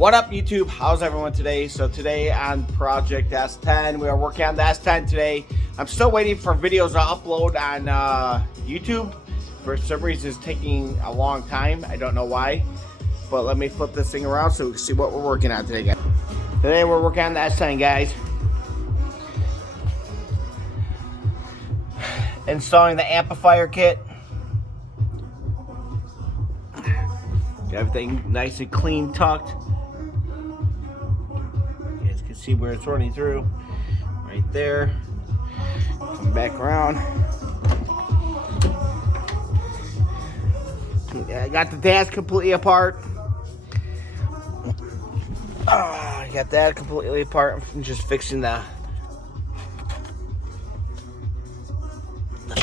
What up, YouTube? How's everyone today? So today on Project S10, we are working on the S10 today. I'm still waiting for videos to upload on YouTube. For some reason, it's taking a long time. I don't know why. But let me flip this thing around so we can see what we're working on today, guys. Today we're working on the S10, guys. Installing the amplifier kit. Everything nice and clean, tucked. You guys can see where it's running through. Right there. Come back around. I got the dash completely apart. I got that completely apart. I'm just fixing the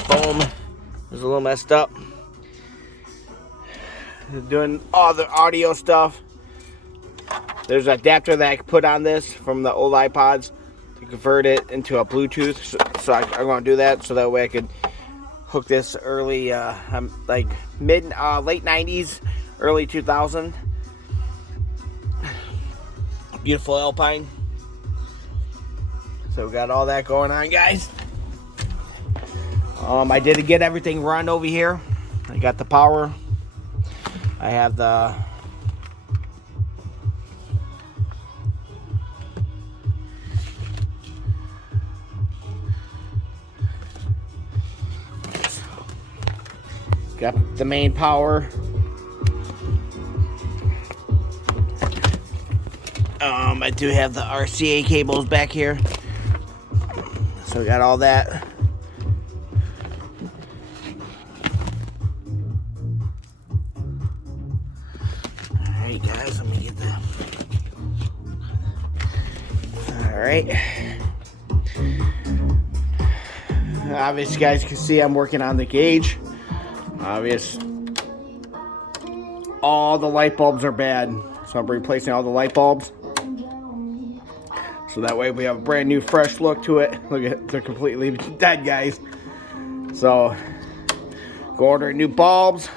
foam. It was a little messed up. Doing all the audio stuff. There's an adapter that I can put on this from the old iPods to convert it into a Bluetooth. So I'm going to do that so that way I could hook this early, like late 90s, early 2000. Beautiful Alpine. So we got all that going on, guys. I did get everything run over here. I got the power. I have the main power. I do have the RCA cables back here. So we got all that. Alright guys, let me get that. Alright. Obviously, guys can see I'm working on the gauge. Obvious. All the light bulbs are bad. So I'm replacing all the light bulbs. So that way we have a brand new fresh look to it. Look at it, they're completely dead, guys. So go order new bulbs.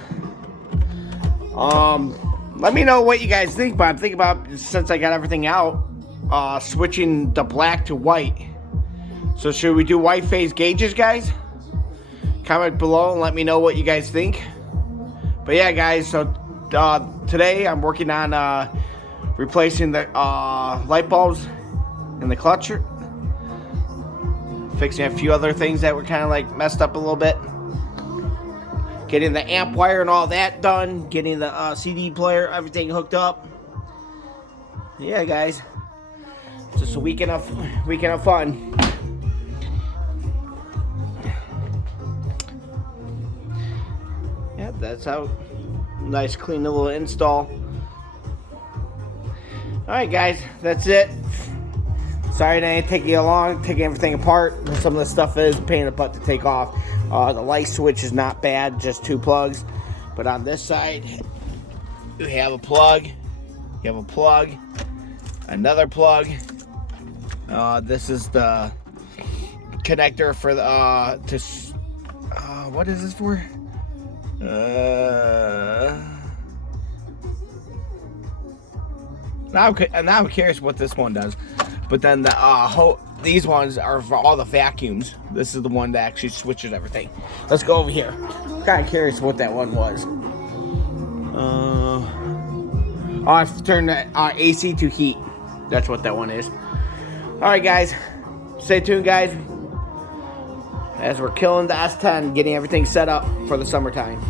Let me know what you guys think, but I'm thinking about, since I got everything out, switching the black to white. So should we do white phase gauges, guys? Comment below and let me know what you guys think. But yeah, guys, so today I'm working on replacing the light bulbs in the clutcher, fixing a few other things that were kind of like messed up a little bit, getting the amp wire and all that done, getting the CD player, everything hooked up. Yeah, guys, just a weekend of fun. Yeah, that's how. Nice clean little install. Alright guys, that's it. Sorry it ain't taking you long, taking everything apart. Some of the stuff is a pain in the butt to take off. The light switch is not bad, just 2 plugs. But on this side, you have a plug. You have a plug. Another plug. This is the connector for the what is this for? Now I'm curious what this one does. But then these ones are for all the vacuums. This is the one that actually switches everything. Let's go over here. I'm kind of curious what that one was. I have to turn the AC to heat. That's what that one is. Alright guys, stay tuned guys, as we're killing the S10, getting everything set up for the summertime.